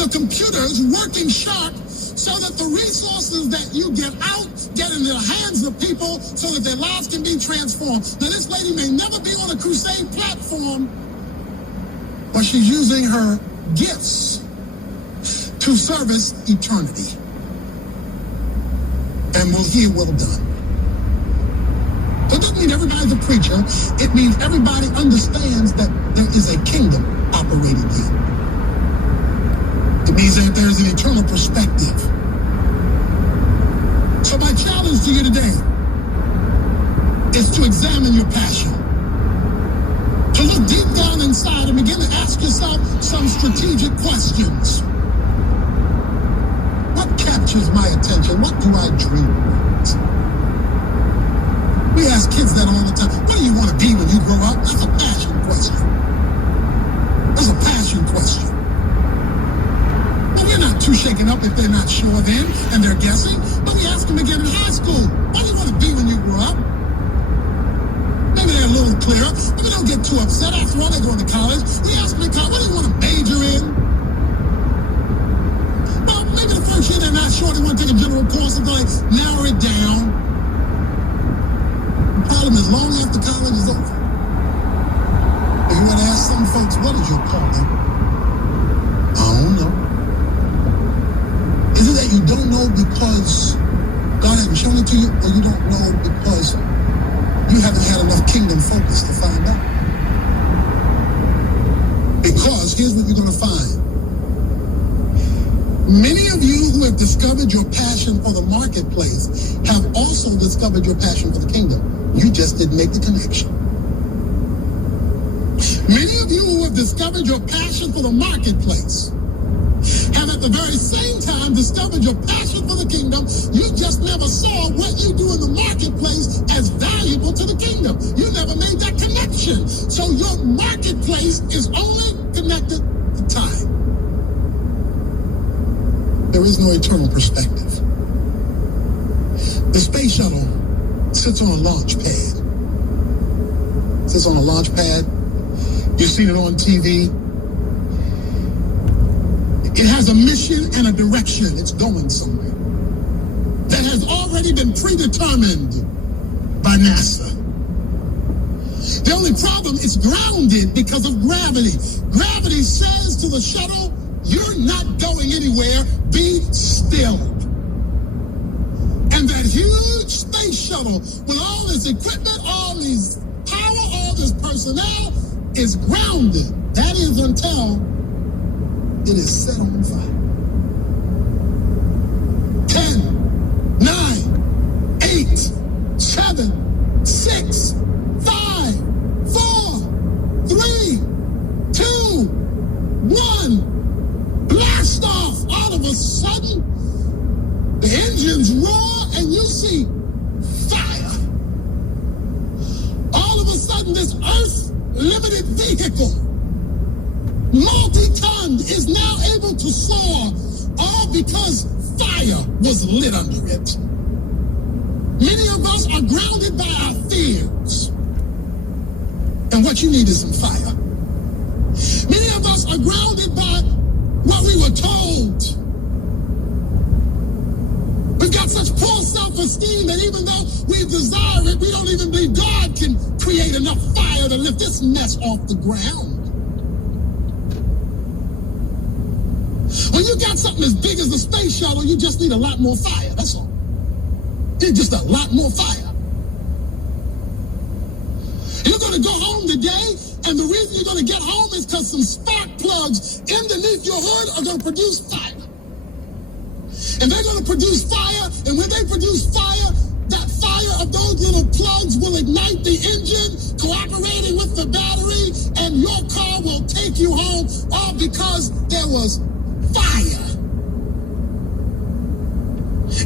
the computers working sharp so that the resources that you get out get in the hands of people so that their lives can be transformed. Now, this lady may never be on a crusade platform, but she's using her gifts to service eternity. And we'll hear well done. So it doesn't mean everybody's a preacher. It means everybody understands that there is a kingdom operating here. It means that there's an eternal perspective. So my challenge to you today is to examine your passion. To look deep down inside and begin to ask yourself some strategic questions. What captures my attention? What do I dream about? We ask kids that all the time. What do you want to be when you grow up? That's a passion question. That's a passion question. Well, we're not too shaken up if they're not sure then and they're guessing. But we ask them again in high school. What do you want to be when you grow up? Maybe they're a little clearer. But we don't get too upset. After all, they're going to college. We ask them in college, what do you want to major in? Well, maybe the first year they're not sure. They want to take a general course and like narrow it down. The problem is long after college is over. If you want to ask some folks, what is your calling? I don't know. Is it that you don't know because God hasn't shown it to you, or you don't know because you haven't had enough kingdom focus to find out? Because here's what you're going to find. Many of you who have discovered your passion for the marketplace have also discovered your passion for the kingdom. You just didn't make the connection. Many of you who have discovered your passion for the marketplace have at the very same time discovered your passion for the kingdom. You just never saw what you do in the marketplace as valuable to the kingdom. You never made that connection. So your marketplace is only connected to time. There is no eternal perspective. The space shuttle sits on a launch pad. Sits on a launch pad. You've seen it on TV. It has a mission and a direction. It's going somewhere. That has already been predetermined by NASA. The only problem is grounded because of gravity. Gravity says to the shuttle, you're not going anywhere, be still. And that huge space shuttle with all this equipment, all these power, all this personnel is grounded. That is until it is set on fire. 10, 9, 8, 7, 6, 5, 4, 3, 2, 1. Blast off. All of a sudden, the engines roar and you see fire. All of a sudden, this Earth-limited vehicle, multi-ton, is now able to soar, all because fire was lit under it. Many of us are grounded by our fears. And what you need is some fire. Many of us are grounded by what we were told. We've got such poor self-esteem that even though we desire it, we don't even believe God can create enough fire to lift this mess off the ground. When you got something as big as the space shuttle, you just need a lot more fire, that's all. You need just a lot more fire. You're going to go home today, and the reason you're going to get home is because some spark plugs underneath your hood are going to produce fire. And they're going to produce fire, and when they produce fire, that fire of those little plugs will ignite the engine, cooperating with the battery, and your car will take you home, all because there was fire.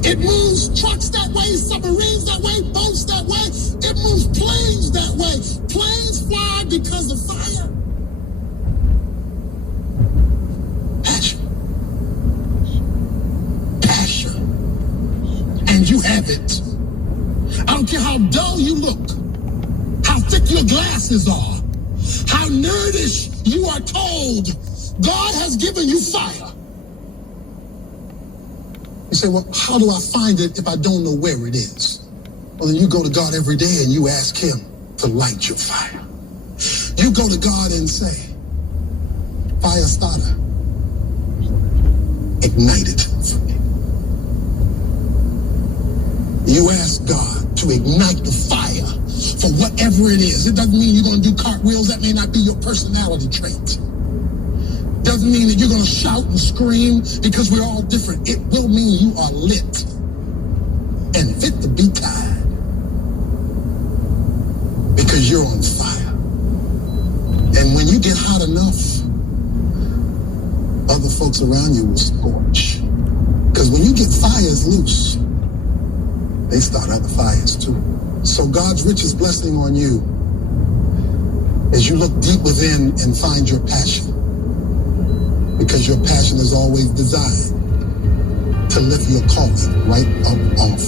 It moves trucks that way, submarines that way, boats that way. It moves planes that way. Planes fly because of fire. Passion. Passion. And you have it. I don't care how dull you look, how thick your glasses are, how nerdish you are told. God has given you fire. You say, well, how do I find it if I don't know where it is? Well, then you go to God every day and you ask him to light your fire. You go to God and say, fire starter, ignite it for me. You ask God to ignite the fire for whatever it is. It doesn't mean you're going to do cartwheels. That may not be your personality trait. Doesn't mean that you're going to shout and scream, because we're all different. It will mean you are lit and fit to be tied, because you're on fire. And when you get hot enough, other folks around you will scorch. Because when you get fires loose, they start other fires too. So God's richest blessing on you is you look deep within and find your passion. Because your passion is always designed to lift your calling right up off